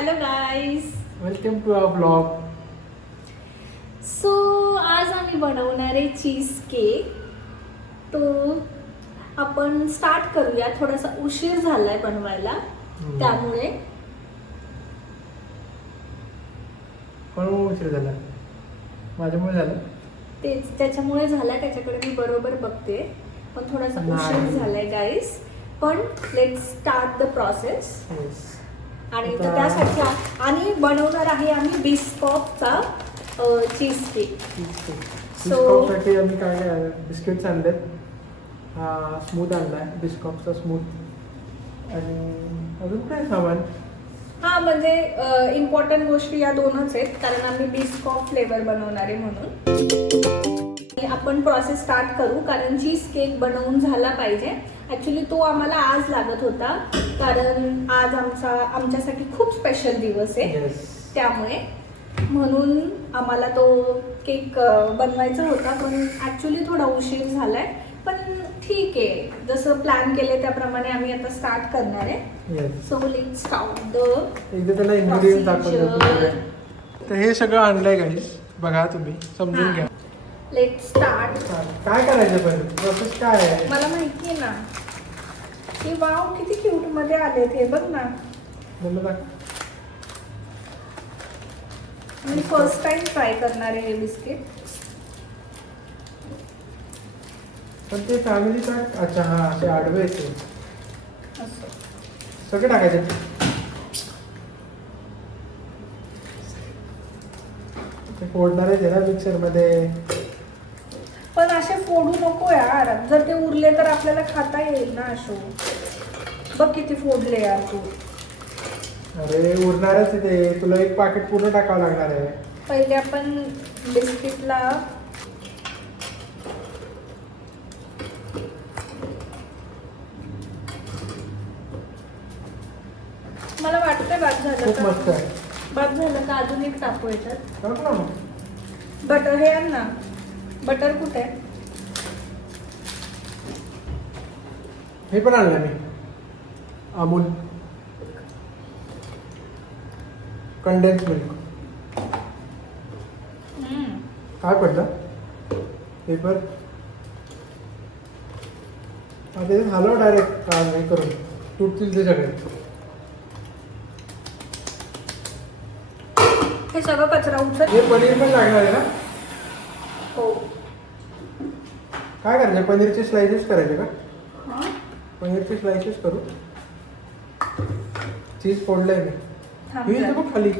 Hello guys, welcome to our blog. So आज आम्ही बनवणार आहे चीज केक. तो आपण स्टार्ट करूया. थोडासा उशीर झालाय बनवायला, त्यामुळे कोणामुळे उशीर झाला? माझ्यामुळे झालं. तेच त्याच्यामुळे झालाय. त्याच्याकडे मी बरोबर बघते, पण थोडासा उशीर झालाय गाईज. पण लेट्स स्टार्ट द प्रोसेस. आणि तर त्यासाठी आणि बनवणार आहे आम्ही बिस्कॉफचा चीज केक. बिस्कॉफसाठी आम्ही काय बिस्किट्स आणलेत. स्मूथ आणलाय बिस्कॉफचा स्मूथ. आणि अजून काय सामान? हा म्हणजे इम्पॉर्टंट गोष्टी या दोनच आहेत, कारण आम्ही बिस्कॉफ फ्लेवर बनवणार आहे म्हणून. आपण प्रोसेस स्टार्ट करू, कारण चीज केक बनवून झाला पाहिजे. ॲक्च्युली तो आम्हाला आज लागत होता, कारण आज आमच्यासाठी खूप स्पेशल दिवस आहे. त्यामुळे म्हणून आम्हाला तो केक बनवायचा होता, पण ॲक्च्युली थोडा उशीर झालाय. पण ठीक आहे, जसं प्लॅन केले त्याप्रमाणे आम्ही आता स्टार्ट करणार आहे. सो लेट्स स्टार्ट द एकदा त्याला इन्ग्रेडियंट दाखवतो. तर हे सगळं आणलंय गाईस, बघा तुम्ही समजून घ्या. Let's start. काय करायचं पण प्रोसेस काय आहे? मला माहिती आहे ना की वाव किती क्यूट मध्ये आलेत हे, बघ ना. मी फर्स्ट टाइम ट्राय करणार आहे हे बिस्किट. पण ते फॅमिली पॅक. अच्छा, हा असे आडवे येते. असं सगळे टाकायचे. ते फोडणार आहे ना मिक्सर मध्ये. पण असे फोडू नको यार, जर ते उरले तर आपल्याला खाता येईल ना. अशो बघ किती फोडले यार तू. अरे उरणारच ते, तुला एक पाकिट पूर्ण टाकावं लागणार आहे. पहिले आपण बिस्किटला मला वाटतं बाद झालं खूप मस्त का? आहे. बाद झालं का अजून एक टाकू याच्यात? टाक ना मग. बटर हे आण ना. बटर कुठे आहे? हे पण आणलं मी, अमूल कंडेन्स मिल्क. काय पडलं? पेपर. ते हलव डायरेक्ट हे करून, तुटतील ते सगळे. हे सगळं कचरा उचल. हे पनीर पण लागणार आहे ना? हो. काय करायचं, पनीरचे स्लाइसेस करायचे का? हां, पनीरचे स्लाइसेस करू. चीज फोडलंय मी. थांब हे जरा. बघ खाली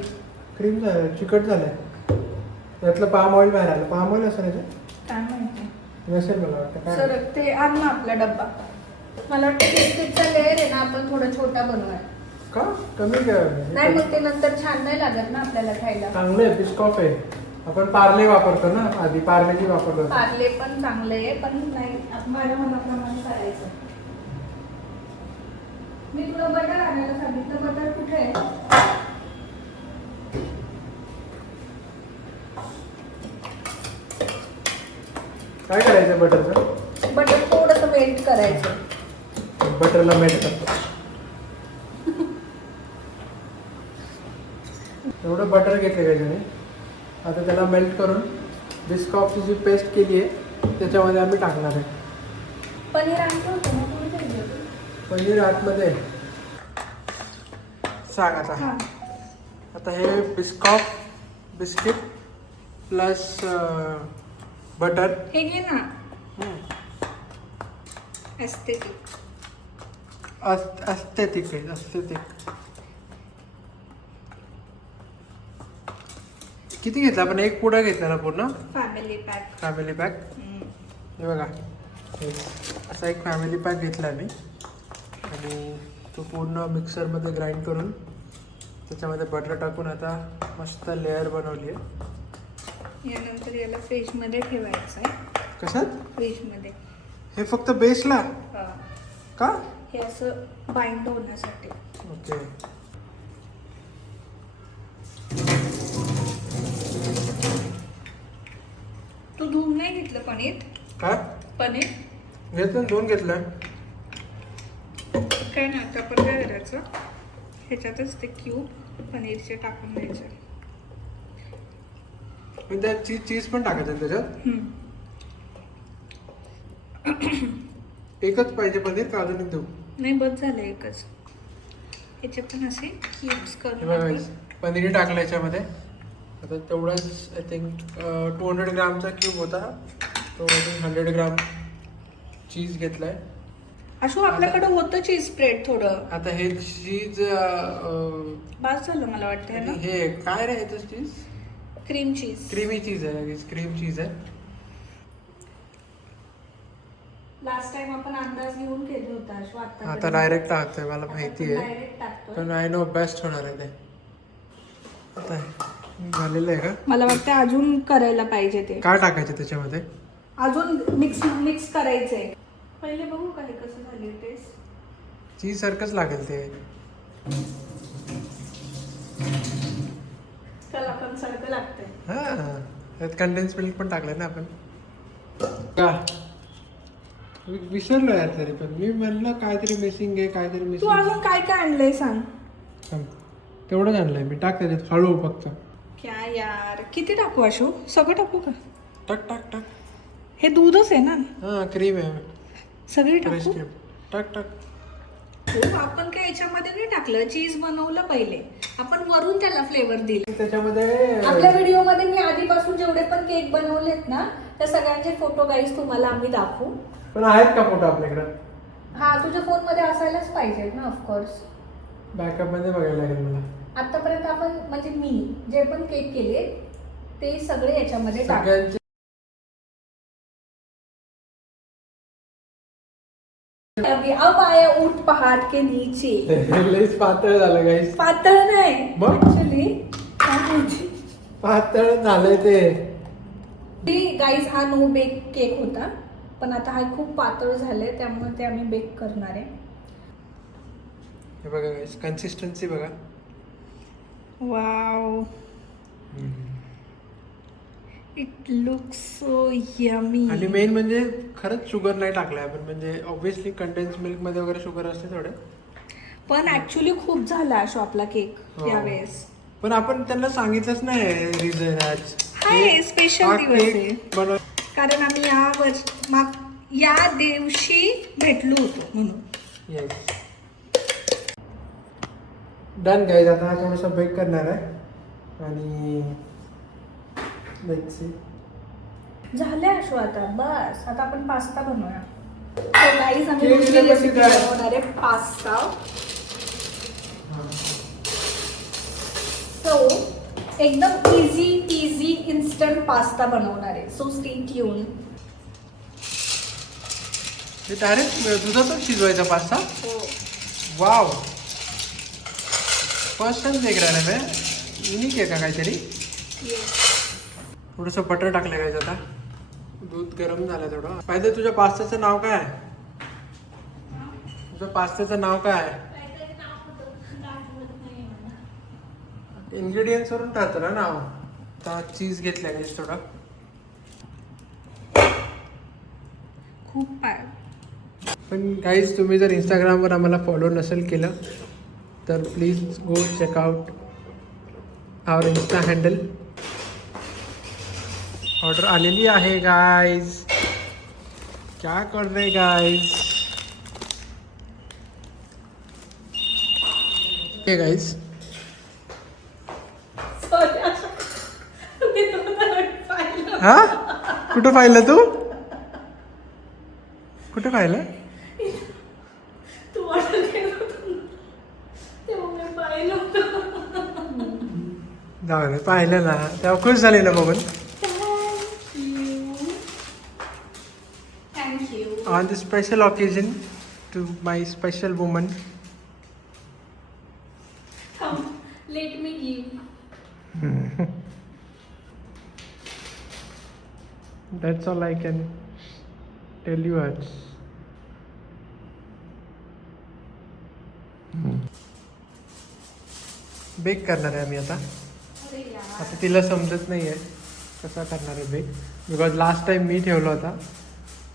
क्रीम झालं, चिकट झालंय. त्यातलं पाम ऑइल बाहेर आलं. पाम ऑइल असं नाही काय माहिती नसेल, मला वाटतं. काय सर ते आण ना आपला डब्बा. मला वाटतं बिस्किटचा लेअर आहे ना, आपण थोडा छोटा बनवाय. का कमी नाही, मग ते नंतर छान नाही लागत ना आपल्याला खायला. चांगलं आहे. बिस्कॉफ आहे. आपण पार्ले वापरतो ना, आधी पार्लेची वापरतो. पार्ले पण चांगले आहे, पण नाही आपण माझ्या मनाप्रमाणे करायचं. मी तुला बटर आणायला सांगितलं. बटर कुठे आहे? काय करायचं बटरचं? बटर थोडंसं मेल्ट करायचं. बटरला मेल्ट करतो. एवढं बटर घेतलं त्याच्याने. आता त्याला मेल्ट करून बिस्कॉफची जी पेस्ट केली आहे त्याच्यामध्ये आम्ही टाकणार आहे. पनीर आणलं होतं ना, कोणी ठेवलं होतं? पनीर आतमध्ये. सांग आता. हां. आता हे बिस्कॉफ बिस्किट प्लस बटर. हे घे ना. एस्थेटिक. एस्थेटिक आहे, एस्थेटिक. किती घेतला आपण? एक पुडा घेतला ना पूर्ण? Family pack. Family pack. हे बघा, असा एक फॅमिली पॅक घेतला मी. आणि तो पूर्ण मिक्सरमध्ये ग्राइंड करून त्याच्यामध्ये बटर टाकून आता मस्त लेअर बनवली आहे. यानंतर याला फ्रीजमध्ये ठेवायचं आहे. कशात? फ्रीजमध्ये. हे फक्त बेसला का? हे असं बाइंड होण्यासाठी. ओके. तू धुवून नाही घेतलं पनीर? काय पनीर घेतलं? 2 घेतलं. काय नाही, आता आपण काय करायचं, ह्याच्यातच ते क्यूब पनीरचे टाकून द्यायचे. पण त्यात चीज पण टाकायचं ना त्याच्यात. एकच पाहिजे पनीर का अजून एक देऊ? नाही, बस झालं एकच. ह्याचे पण असे क्यूब्स हे करून बघा आपण guys, पनीर टाकलं याच्यामध्ये. आता तेवढाच आय थिंक 200 ग्रामचा क्यूब होता तो 100 ग्राम चीज घेतलाय. अशू आपल्याकडे होतं चीज स्प्रेड थोडं. आता हे चीज बस झालं मला वाटतं है ना. हे काय रे याचं चीज? Cream cheese. क्रीमी चीज आहे लगेच, क्रीम चीज आहे. लास्ट टाइम आपण अंदाज घेऊन केलं होतं अशू. आता डायरेक्ट टाकतोय, मला माहिती आहे. डायरेक्ट टाकतोय. पण आय नो बेस्ट होणार आहे ते. आता झालेलं आहे का? मला वाटतं अजून करायला पाहिजे ते. काय टाकायचं त्याच्यामध्ये? अजून मिक्स करायचंय. पहिले बघू का हे कसं झाले टेस्ट. चीज सारखंच लागेल ते. त्याला पण सारखं लागतंय. हा, त्यात कंडेन्स मिल्क पण टाकलं ना आपण. का विसरलो यार, तरी पण मी म्हणलं काहीतरी मिसिंग आहे, काहीतरी तू मिसिंग. अजून काय काय आणलंय सांग. तेवढंच आणलंय मी. टाक त्याच्यात हळू फक्त. क्या यार, किती टाकू अशू? सगळं टाकू का? टाक टाक टाक. हे दूधच आहे ना. हा, क्रीम आहे. सगळी फ्रेश टाकू. क्रीम. टाक टाक. हो, आपण काय याच्यामध्ये नाही टाकलं. चीज बनवलं पहिले, आपण वरून त्याला फ्लेवर दिले. त्याच्यामध्ये आपल्या व्हिडिओ मध्ये मी आधीपासून जेवढे पण केक बनवलेत ना, त्या सगळ्यांचे फोटो गाईज तुम्हाला आम्ही दाखवू. पण आहेत का फोटो आपल्याकडे? हा, तुझ्या फोन मध्ये असायलाच पाहिजेत ना ऑफकोर्स. बॅकअप मध्ये बघायला लागेल मला. आतापर्यंत आपण म्हणजे मी जे पण केक केले ते सगळे याच्यामध्ये टाक. सगळ्यांचे अभी अब आया ऊंट पहाड़ के नीचे. लईच पातळ झालं गाईस. पातळ नाही मग? ऍक्च्युली पातळ झालंय ते. गाईज हा नो बेक केक होता, पण आता हा खूप पातळ झालाय त्यामुळे ते आम्ही बेक करणार आहे. हे बघा गाईस, कन्सिस्टन्सी बघा. Wow, it looks so yummy. आणि मेन म्हणजे खरंच शुगर नाही टाकलंय आपण. म्हणजे ऑब्विसली कंडेन्स मिल्क मध्ये वगैरे शुगर असते थोडे, पण ऍक्च्युली खूप झाला अशो आपला केक हो. यावेळेस. पण आपण त्यांना सांगितलंच नाही रिझन आज. हाय, स्पेशल हा दिवस आहे. केक बनव. कारण आम्ही या दिवशी भेटलो होतो म्हणून. Yes, done guys. आता हा थोडासा बेक करणार आहे आणि लेट्स सी. झाले अशो आता. बस आता आपण पास्ता बनवूया. So guys, आम्ही केक दुसरी रेसिपी रेसिपी काय? बनवणार आहे, पास्ता. सो एकदम इझी इन्स्टंट पास्ता बनवणार आहे. So stay tune. ते डायरेक्ट दुधातच शिजवायचा पास्ता. हो, वाव, फर्स्ट टाइम देख रहा है मैं. युनिक आहे का काहीतरी? थोडंसं बटर टाकलं काय आता. दूध गरम झालं थोडं. पाहिजे. तुझ्या पास्त्याचं नाव काय आहे? तुझ्या पास्त्याचं नाव काय आहे? इंग्रेडियंट्स वरून ठरतं ना नाव. आता चीज घेतलं गाईस थोडा. खूप पाय. पण गाईज, तुम्ही जर इंस्टाग्रामवर आम्हाला फॉलो नसेल केलं तर please go check out our insta handle. Order आलेली आहे गाईज. क्या कर रहे गाईज? Okay guys. हा, कुठं पाहिलं तू? कुठं पाहिलं? तू ऑर्डर केलं होतं तेव्हा मी पाहिलं होतं. जाऊ दे, पाहिलं ना तेव्हा खुश झाली ना बघून. Thank you. On this special occasion to my special woman. Come, let me give. That's all I can tell you आज. बेक करणार आहे आम्ही आता. अरे यार. आता तिला समजत नाही आहे कसा करणार आहे बेक. बिकॉज लास्ट टाइम मी ठेवला होता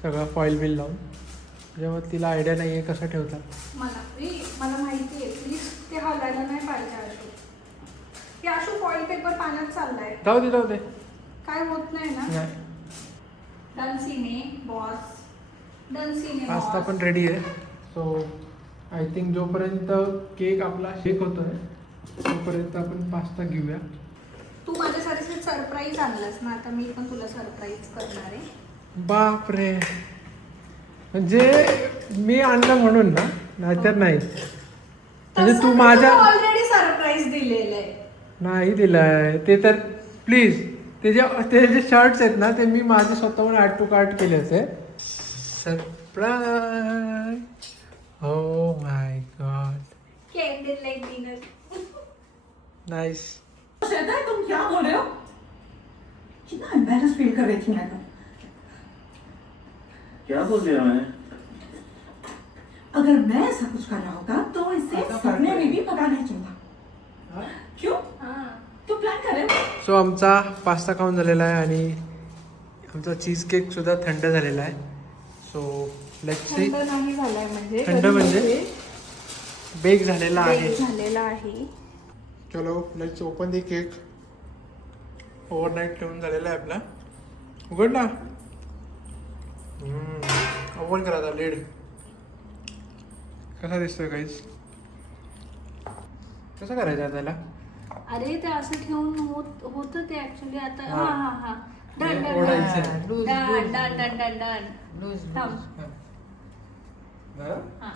सगळं फॉईल बिल लावून. जेव्हा तिला आयडिया नाही आहे कसं ठेवतात. मला माहिती आहे. प्लीज ते हालायला आशू फॉइल पेपर पाण्यात चाललाय. जाऊ दे काय होत नाही ना. नाही. डन्सीने बॉस. डन्सीने पास्ता पण रेडी आहे. सो आय थिंक जोपर्यंत केक आपला शेक होतोय तोपर्यंत आपण पास्ता घेऊया. तू माझ्यासाठी सरप्राईज आणलंस ना, आता मी पण तुला सरप्राईज करणार आहे. बापरे, म्हणजे मी आणलं म्हणून ना, नाहीतर नाही. म्हणजे तू माझ्या ऑलरेडी सरप्राईज दिलेलं आहे. नाही दिलंय ते तर. प्लीज ते जे शर्ट्स आहेत ना ते मी माझे स्वतःहून ॲड टू कार्ट केले होते. Surprise. Oh my God. Candle light dinner. Nice. Shweta, तुम क्या बोल रहे हो? कितना एम्बैरेस फील कर रही थी मैं तो. क्या बोल दिया मैं? अगर मैं ऐसा कुछ कर रहा होता तो इसे सपने में भी पता नहीं चलता. क्यों? तू प्लान कर रहे हो? सो आमचा पास्ता खाऊन झालेला आहे आणि आमचा चीज केक सुद्धा थंड झालेला आहे. So let's see. थंड नाही झालाय म्हणजे थंड म्हणजे बेक झालेला आहे. बेक झालेला आहे. चलो let's open the cake. Overnight ठेवून झालेला आहे आपला. उघड ना. ओपन करा आता लीड. कसा दिसतोय गाईस? कसं करायचं त्याला? अरे ते असं ठेवून होतं ते ऍक्च्युली. आता हा. हा डन डन ओढायचं. Done done done done done. थांब. हा.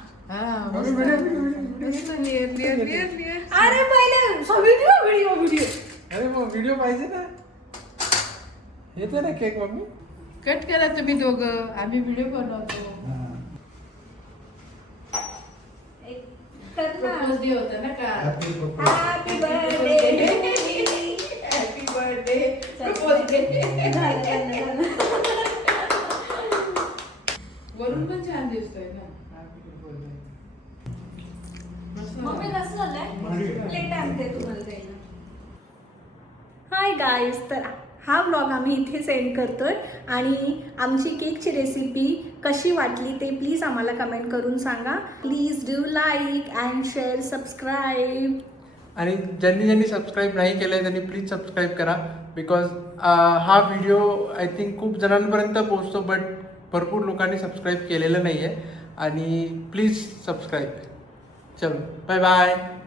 अरे पहिले व्हिडिओ. अरे मग व्हिडिओ पाहिजे ना. येते ना केक मम्मी. कट करा तुम्ही दोघं, आम्ही व्हिडिओ बनवतो. प्रपोज डे होता ना का? Happy birthday. Happy birthday. Propose day. वरून पण छान दिसतोय ना. मम्मी कसं झालंय? लेट आणते तुम्हाला द्यायला. हाय गाईज, तर हा व्लॉग आम्ही इथे सेंड करतोय आणि आमची केकची रेसिपी कशी वाटली ते प्लीज आम्हाला कमेंट करून सांगा. Please do like and share, subscribe. आणि ज्यांनी सबस्क्राईब नाही केलं आहे त्यांनी प्लीज सबस्क्राईब करा. बिकॉज हा व्हिडिओ आय थिंक खूप जणांपर्यंत पोहोचतो बट भरपूर लोकांनी सबस्क्राईब केलेलं नाही आहे. आणि प्लीज सबस्क्राईब. चलो बाय बाय.